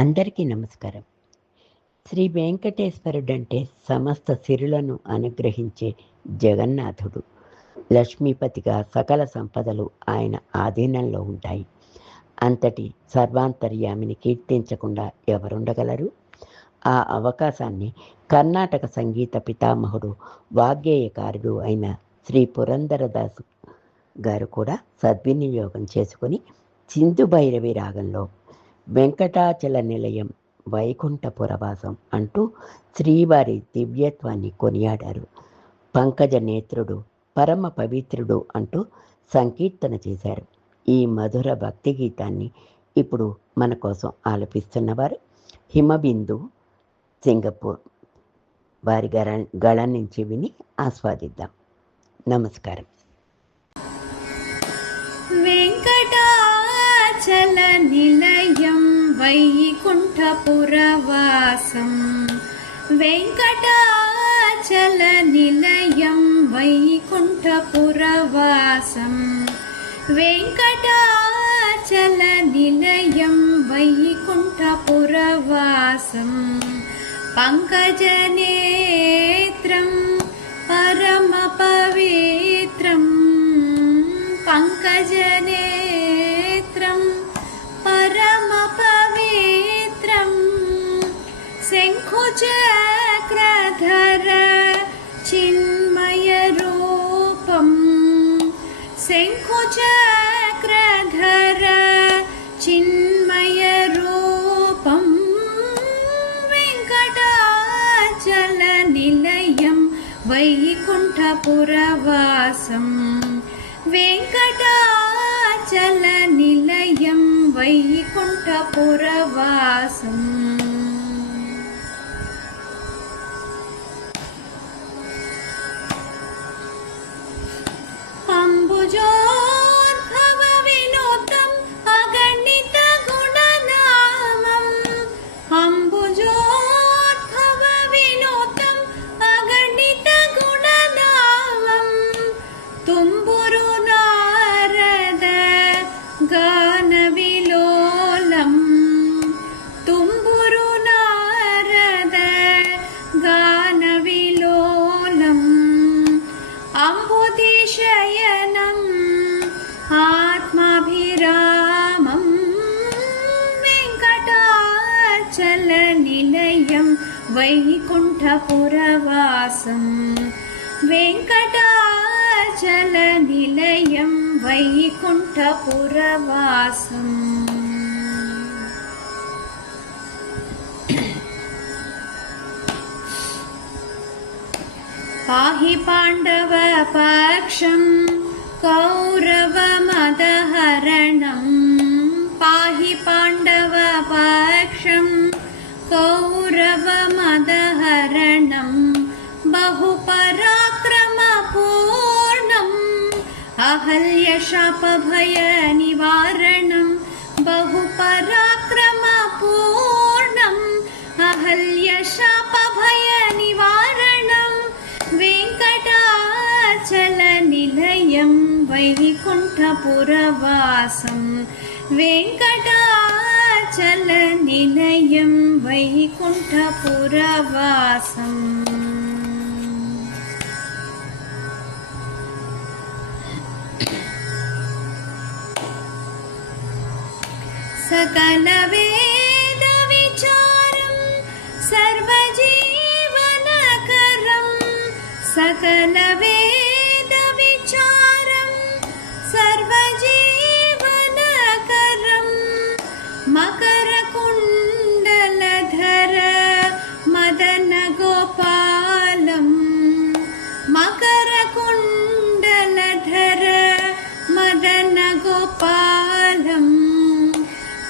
అందరికీ నమస్కారం. శ్రీ వెంకటేశ్వరుడంటే సమస్త సిరులను అనుగ్రహించే జగన్నాథుడు. లక్ష్మీపతిగా సకల సంపదలు ఆయన ఆధీనంలో ఉంటాయి. అంతటి సర్వాంతర్యామిని కీర్తించకుండా ఎవరుండగలరు? ఆ అవకాశాన్ని కర్ణాటక సంగీత పితామహుడు, వాగ్గేయకారుడు అయిన శ్రీ పురంధరదాసు గారు కూడా సద్వినియోగం చేసుకుని సింధు భైరవి రాగంలో వెంకటాచల నిలయం వైకుంఠపురవాసం అంటూ శ్రీవారి దివ్యత్వాన్ని కొనియాడారు. పంకజ నేత్రుడు, పరమ పవిత్రుడు అంటూ సంకీర్తన చేశారు. ఈ మధుర భక్తి గీతాన్ని ఇప్పుడు మన కోసం ఆలపిస్తున్నవారు హిమబిందు, సింగపూర్. వారి గళం నుంచి విని ఆస్వాదిద్దాం. నమస్కారం. వెంకటాచల నిలయం వైకుంఠపురవాసం, వెంకటాచల నిలయం వైకుంఠపురవాసం, వెంకటాచల నిలయం వైకుంఠపురవాసం, పంకజనేత్రం పరమ పవిత్రం, పంకజనేత్రం పరమ పవిత్రం, శంఖుచక్రధర చిన్మయ రూపం, శంఖుచక్రధర చిన్మయ రూపం, వెంకటాచల నిలయం వైకుంఠపురవాసం, వెంకటాచల నిలయం వైకుంఠపురవాసం. అంబుజోద్భవ వినూతం అగణిత గుణనామం, అంబుజోద్భవ వినూతం అగణిత గుణనామం, తుంబురు నారద గాన విలోలం, తుంబురు నారద గాన విలోలం, అంబుదిశయనం ఆత్మాభిరామం, వెంకటాచల నిలయం వైకుంఠపురవాసం, వెంకటాచల నిలయం వైకుంఠపురవాసం. పాహి పాండవ పక్షం కౌరవమదహరణం, పాహి పాండవ పక్షం కౌరవమదహరణం, బహుపరాక్రమపూర్ణం అహల్యశాపభయ నివారణం, బహుపరాక్రమపూర్ణం అహల్యశాపభయ నివారణం, వెంకటాచల నిలయం వైకుంఠపురవాసం, వెంకటాచల నిలయం వైకుంఠపురవాసం. సకల వేద విచారం సర్వజీవనకరం, సకల వేద విచారం సర్వజీవనకరం, మకర కుండలధర మదన గోపాలం, మకర కుండలధర మదన గోపాలం,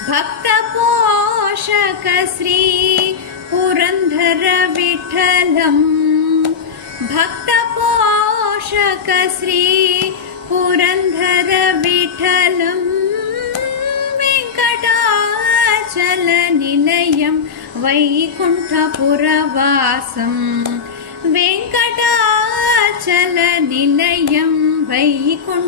భక్త పోషక శ్రీ పురంధర విఠలం, భక్త పోషక శ్రీ పురంధర విఠలం, వెంకటాచల నిలయం వైకుంఠపురవాసం, వెంకటాచల నిలయం వైకుంఠపురవాసం.